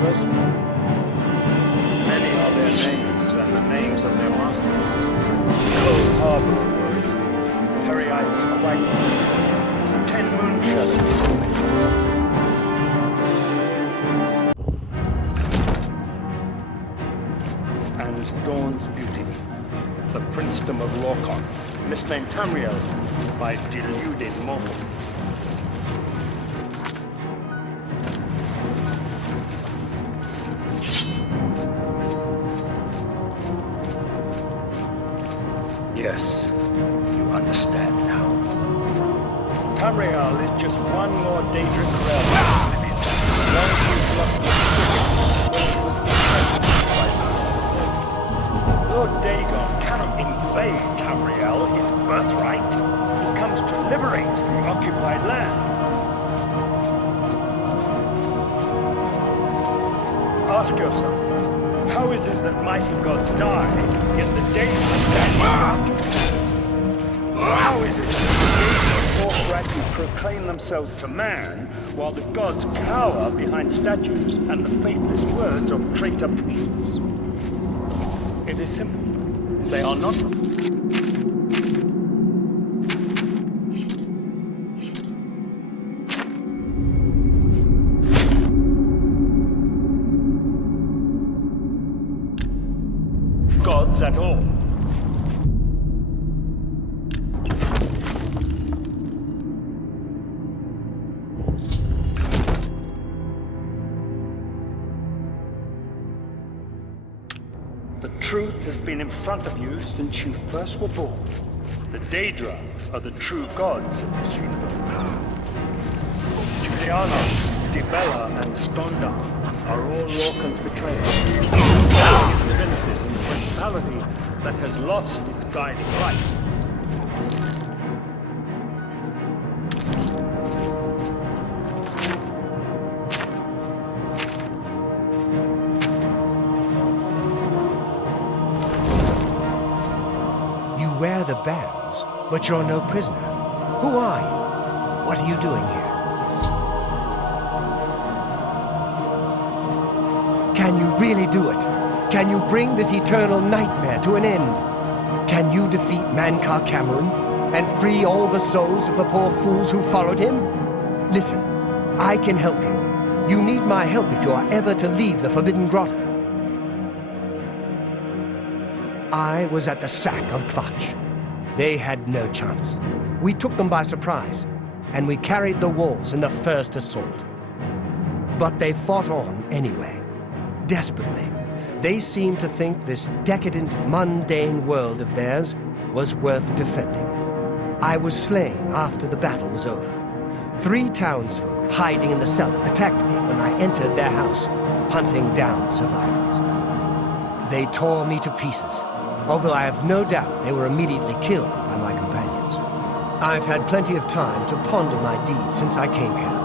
firstborn. Many are their names and the names of their masters. Cold Harbor Wood, Periite's Quite, 10 Moonshadows. And Dawn's Beauty, the princedom of Lorcan, misnamed Tamriel by deluded mortals. Yes, you understand now. Tamriel is just one more Daedric realm of Oblivion. Long since lost its Lord Dagon cannot invade Tamriel, his birthright. He comes to liberate the occupied lands. Ask yourself, how is it that mighty gods die, yet the Daedric stand firm? How is it that the Daedric forthrightly proclaim themselves to man, while the gods cower behind statues and the faithless words of traitor priests? It is simple. They are not. Gods at all. The truth has been in front of you since you first were born. The Daedra are the true gods of this universe. Julianos, Dibella, and Stonda are all Lorcan's betrayers. His divinities in the principality that has lost its guiding light. Wear the bands, but you're no prisoner. Who are you? What are you doing here? Can you really do it? Can you bring this eternal nightmare to an end? Can you defeat Mankar Cameron and free all the souls of the poor fools who followed him? Listen, I can help you. You need my help if you are ever to leave the Forbidden Grotto. I was at the sack of Kvatch. They had no chance. We took them by surprise, and we carried the walls in the first assault. But they fought on anyway, desperately. They seemed to think this decadent, mundane world of theirs was worth defending. I was slain after the battle was over. 3 townsfolk hiding in the cellar attacked me when I entered their house, hunting down survivors. They tore me to pieces, although I have no doubt they were immediately killed by my companions. I've had plenty of time to ponder my deeds since I came here.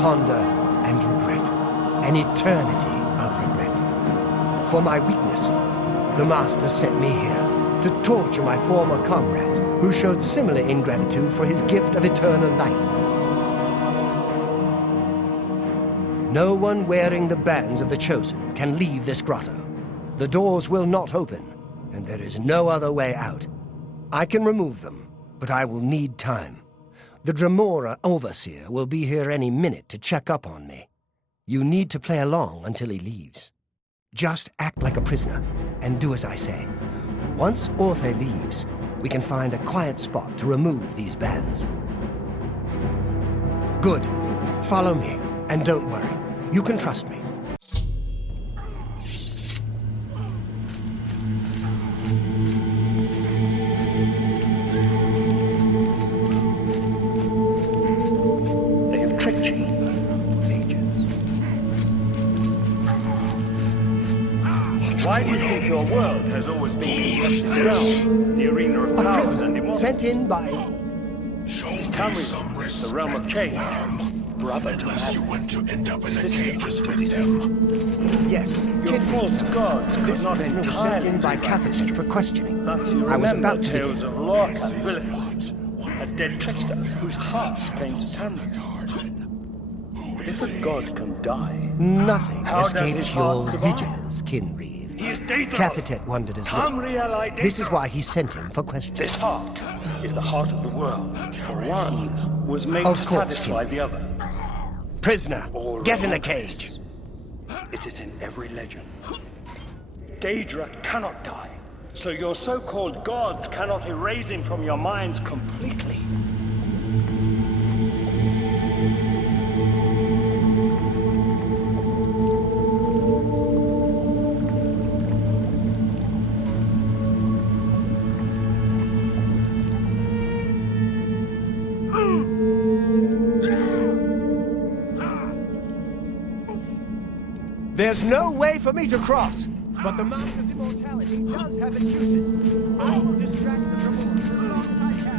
Ponder and regret. An eternity of regret. For my weakness, the Master sent me here to torture my former comrades who showed similar ingratitude for his gift of eternal life. No one wearing the bands of the Chosen can leave this grotto. The doors will not open, and there is no other way out. I can remove them, but I will need time. The Dremora Overseer will be here any minute to check up on me. You need to play along until he leaves. Just act like a prisoner, and do as I say. Once Orthe leaves, we can find a quiet spot to remove these bands. Good. Follow me, and don't worry. You can trust me. Tricked you for ages. Why do you think your world has always been constructed around the arena of powers and immortals? Sent in by... This Tamriel, the realm of change, brother to sisters to them. Yes, your false gods could not sent entirely in by Catherine for questioning. Thus you I was remember about to tales of Lorcan vilified, a dead trickster whose heart came to Tamriel. But if if a god can die, Nothing how does his escapes heart your survive? vigilance, Kinreeve. He is Daedric. Cathetep wondered as well. Tamriel This is Daedric. why he sent him for questions. This heart is the heart of the world. For one was made Of to course, satisfy the other. Prisoner, Or get in a case. cage. It is in every legend. Daedric cannot die, so your so-called gods cannot erase him from your minds completely. There's no way for me to cross, but the Master's immortality does have its uses. I will distract the Tremors as long as I can.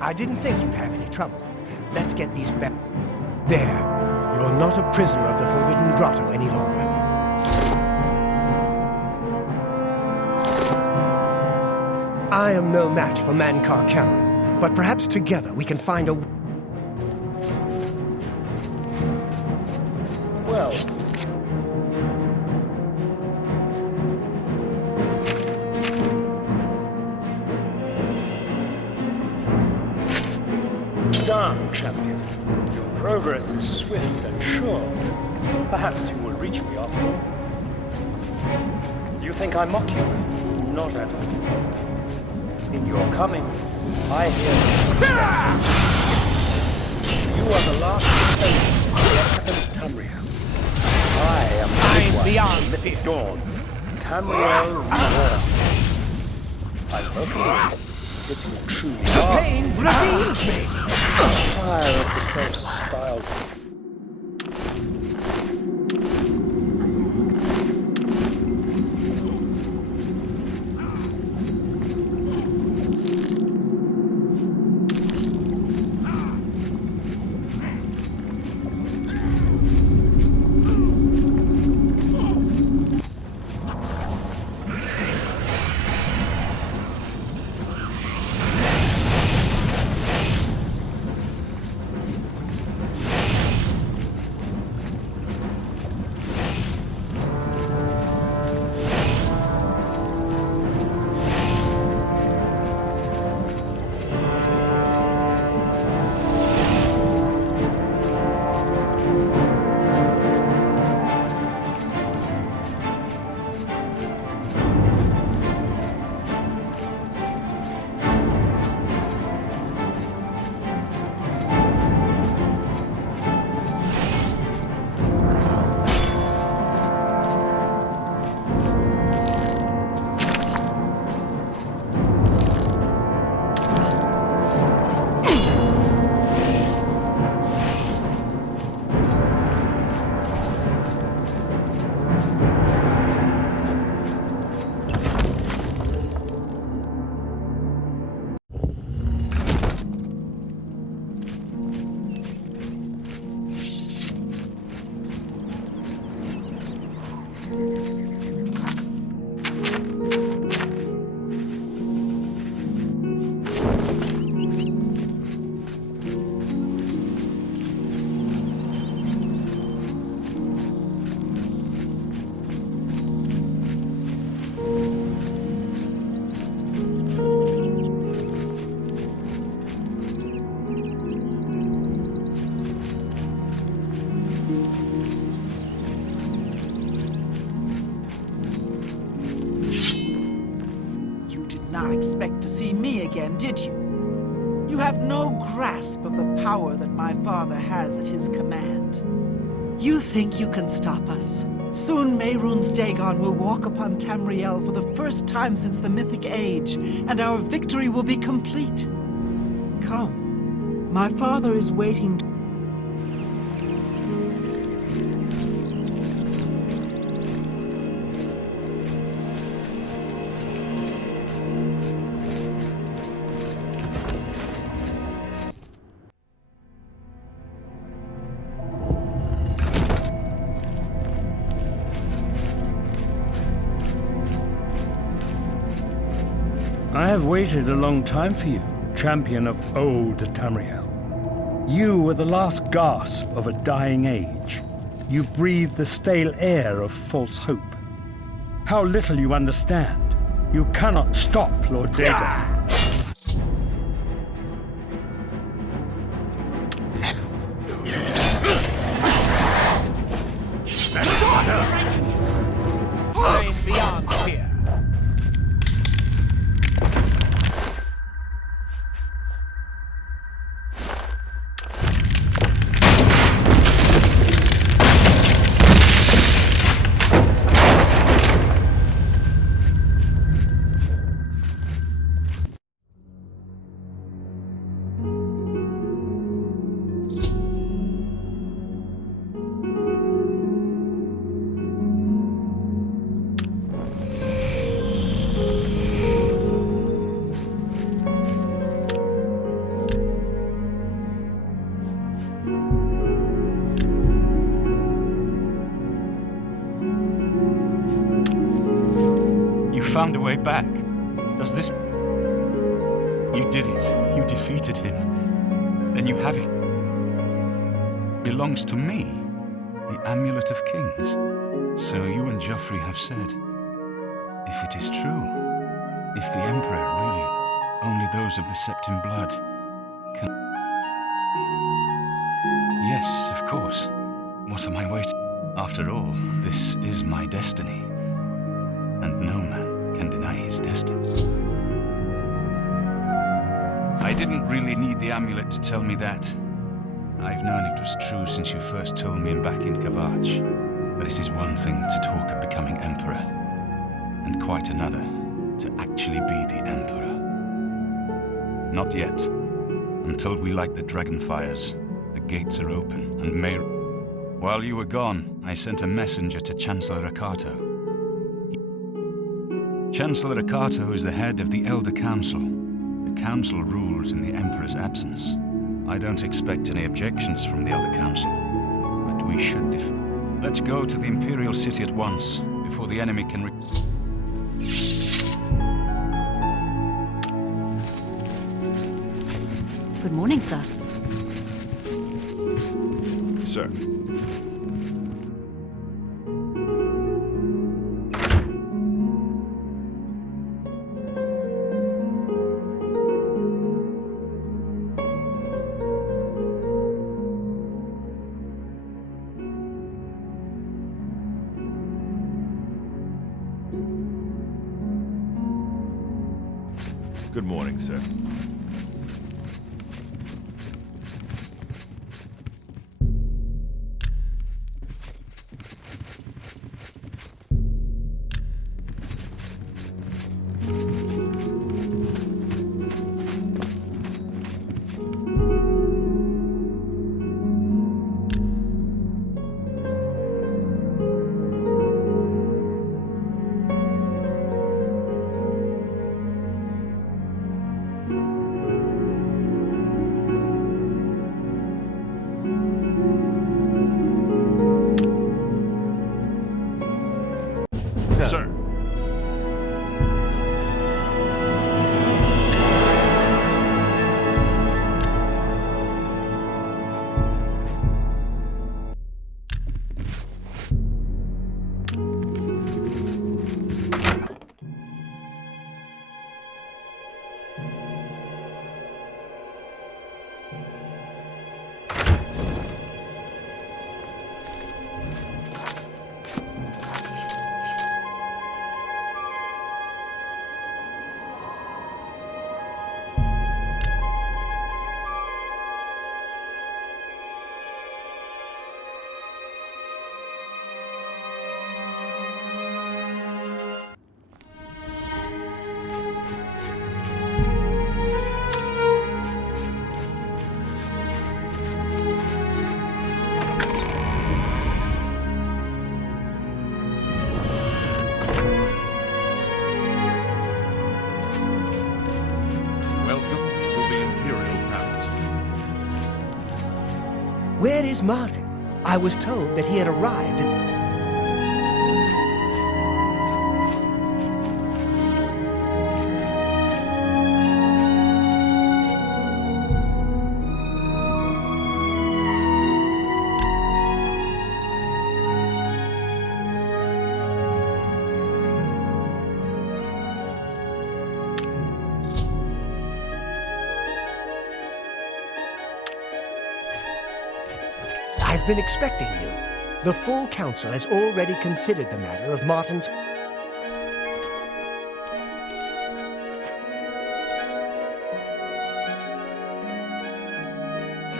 I didn't think you'd have any trouble. Let's get these back. There. You're not a prisoner of the Forbidden Grotto any longer. I am no match for Mankar Cameron, but perhaps together we can find a... Well... Done, champion. Your progress is swift and sure. Perhaps you will reach me after all. Do you think I mock you? Not at all. In your coming, I hear footsteps. You are the last descendant of the second Tamriel. I am I'm beyond the fear. Dawn. Tamriel reborn. I welcome you. If you truly The are. pain redeems me! Fire of the self-styled. to see me again, did you? You have no grasp of the power that my father has at his command. You think you can stop us? Soon Mehrunes Dagon will walk upon Tamriel for the first time since the Mythic Age, and our victory will be complete. Come. My father is waiting. I have waited a long time for you, champion of old Tamriel. You were the last gasp of a dying age. You breathed the stale air of false hope. How little you understand. You cannot stop Lord Daedric. Pain beyond fear. Found a way back. Does this... You did it. You defeated him. Then you have it. Belongs to me. The Amulet of Kings. So you and Joffrey have said. If it is true, if the Emperor really, only those of the Septim blood can... Yes, of course. What am I waiting? After all, this is my destiny. And no man can deny his destiny. I didn't really need the amulet to tell me that. I've known it was true since you first told me back in Kavach. But it is one thing to talk of becoming Emperor, and quite another to actually be the Emperor. Not yet. Until we light the Dragonfires, the gates are open, and While you were gone, I sent a messenger to Chancellor Akato. Chancellor Akato is the head of the Elder Council. The Council rules in the Emperor's absence. I don't expect any objections from the Elder Council, but we should Let's go to the Imperial City at once, before the enemy can Good morning, sir. Sir. Good morning, sir. Sir. Where is Martin? I was told that he had arrived. I've been expecting you. The full council has already considered the matter of Martin's...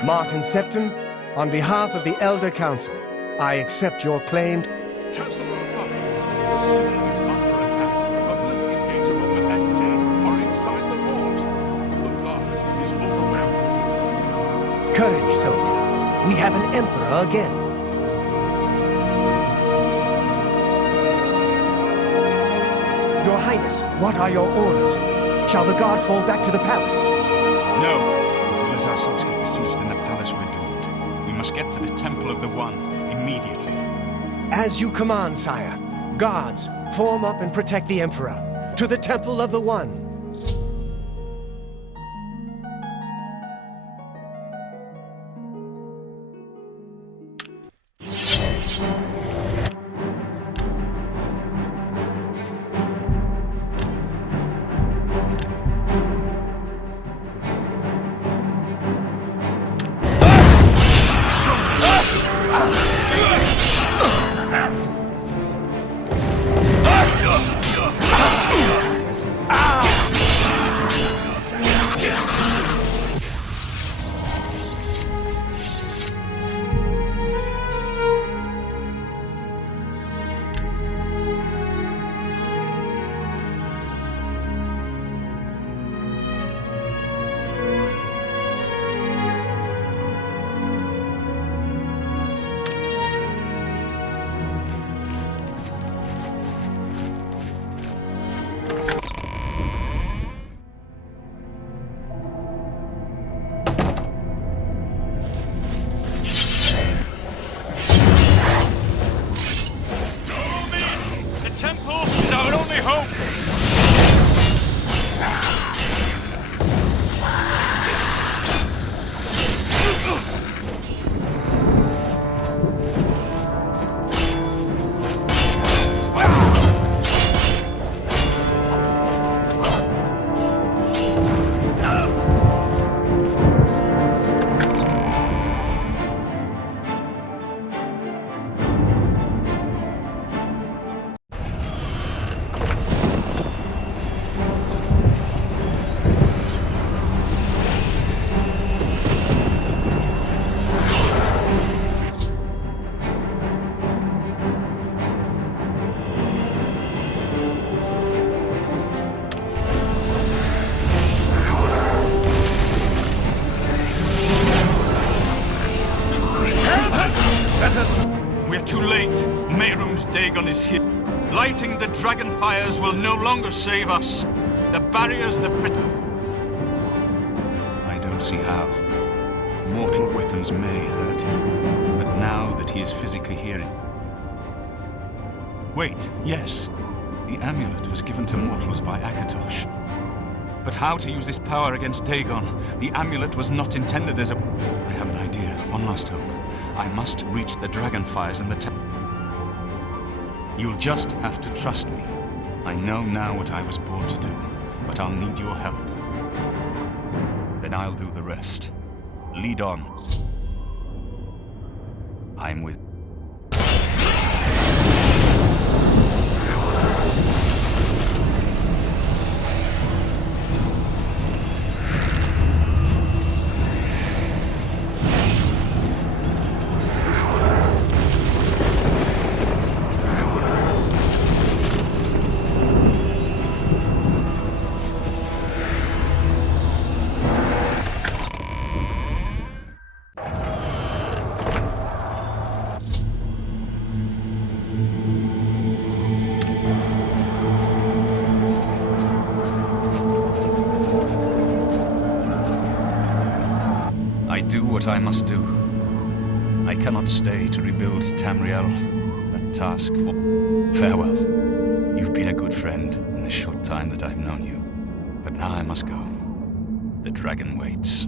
Martin Septon, on behalf of the Elder Council, I accept your claim. Chancellor O'Connor, the city is under attack. Oblivion gates are open and Daedric are inside the walls. The guard is overwhelmed. Courage, soldier. We have an emperor again. Your Highness, what are your orders? Shall the guard fall back to the palace? No. If we let ourselves get besieged in the palace, we're doomed. We must get to the Temple of the One immediately. As you command, sire. Guards, form up and protect the emperor. To the Temple of the One. We're too late. Mehrunes Dagon is here. Lighting the dragon fires will no longer save us. The barriers that I don't see how. Mortal weapons may hurt him, but now that he is physically here... Wait, yes. The amulet was given to mortals by Akatosh. But how to use this power against Dagon? The amulet was not intended as a... I have an idea. One last hope. I must reach the dragonfires and the temple. You'll just have to trust me. I know now what I was born to do, but I'll need your help. Then I'll do the rest. Lead on. I'm with... I do what I must do. I cannot stay to rebuild Tamriel. That task for... Farewell. You've been a good friend in the short time that I've known you. But now I must go. The dragon waits.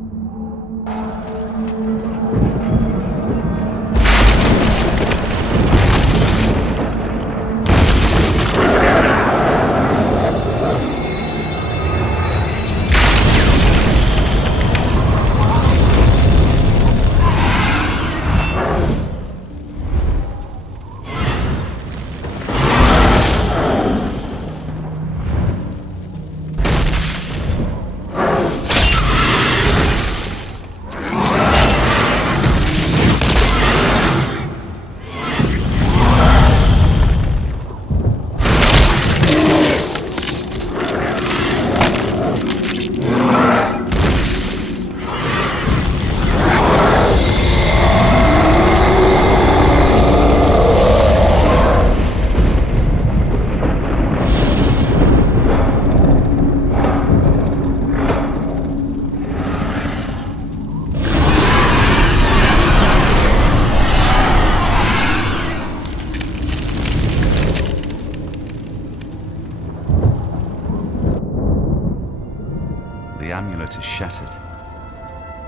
The amulet is shattered.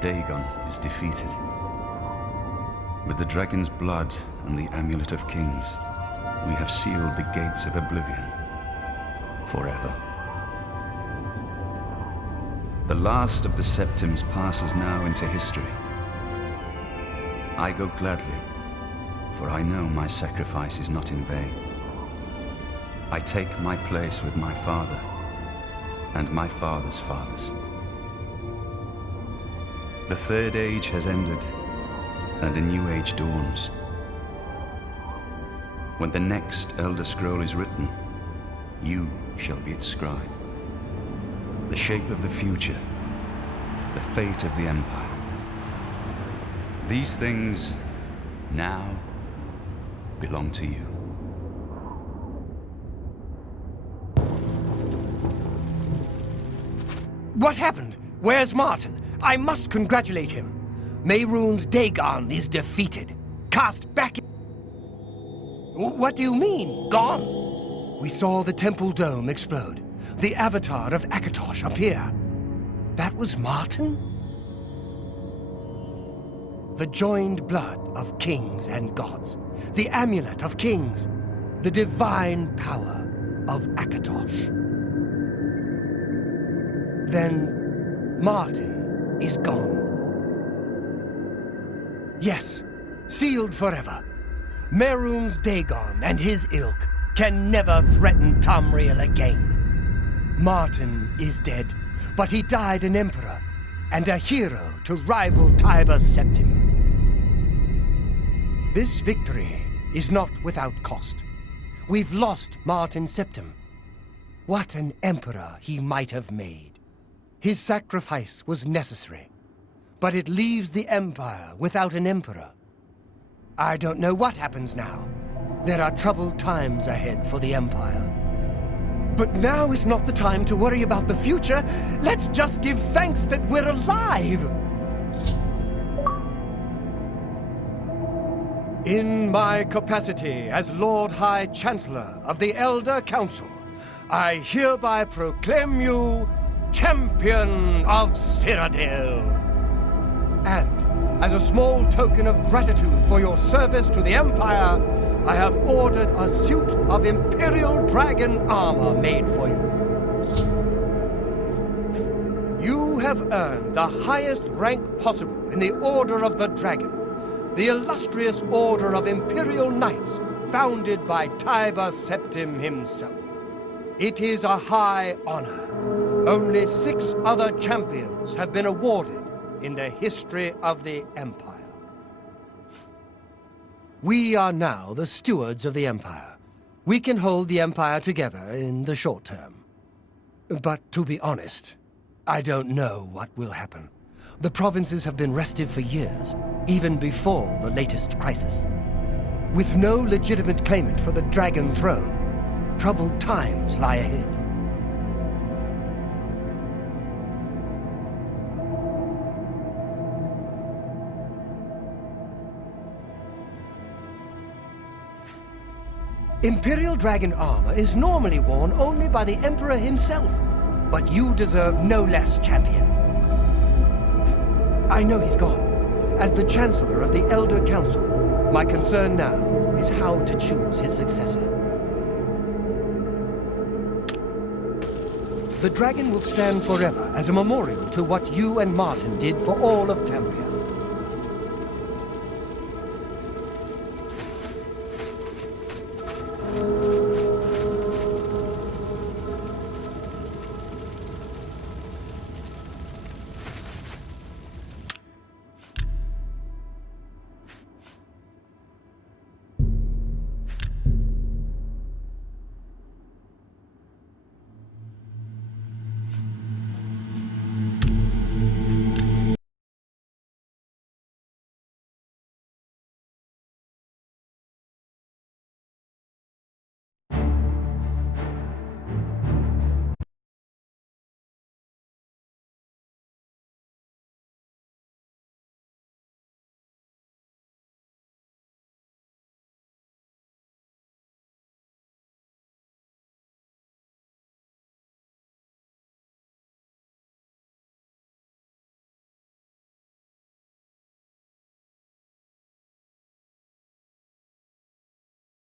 Dagon is defeated. With the dragon's blood and the amulet of kings, we have sealed the gates of Oblivion forever. The last of the Septims passes now into history. I go gladly, for I know my sacrifice is not in vain. I take my place with my father and my father's fathers. The Third Age has ended, and a new age dawns. When the next Elder Scroll is written, you shall be its scribe. The shape of the future, the fate of the Empire. These things now belong to you. What happened? Where's Martin? I must congratulate him. Mehrunes Dagon is defeated. Cast back... What do you mean, gone? We saw the temple dome explode. The avatar of Akatosh appear. That was Martin? The joined blood of kings and gods. The amulet of kings. The divine power of Akatosh. Then Martin is gone. Yes, sealed forever. Mehrunes Dagon and his ilk can never threaten Tamriel again. Martin is dead, but he died an emperor and a hero to rival Tiber Septim. This victory is not without cost. We've lost Martin Septim. What an emperor he might have made. His sacrifice was necessary, but it leaves the Empire without an emperor. I don't know what happens now. There are troubled times ahead for the Empire. But now is not the time to worry about the future. Let's just give thanks that we're alive! In my capacity as Lord High Chancellor of the Elder Council, I hereby proclaim you Champion of Cyrodiil. And, as a small token of gratitude for your service to the Empire, I have ordered a suit of Imperial Dragon armor made for you. You have earned the highest rank possible in the Order of the Dragon, the illustrious Order of Imperial Knights founded by Tiber Septim himself. It is a high honor. Only 6 other champions have been awarded in the history of the Empire. We are now the stewards of the Empire. We can hold the Empire together in the short term. But to be honest, I don't know what will happen. The provinces have been restive for years, even before the latest crisis. With no legitimate claimant for the Dragon Throne, troubled times lie ahead. Imperial dragon armor is normally worn only by the Emperor himself, but you deserve no less, champion. I know he's gone. As the Chancellor of the Elder Council, my concern now is how to choose his successor. The dragon will stand forever as a memorial to what you and Martin did for all of Tambria.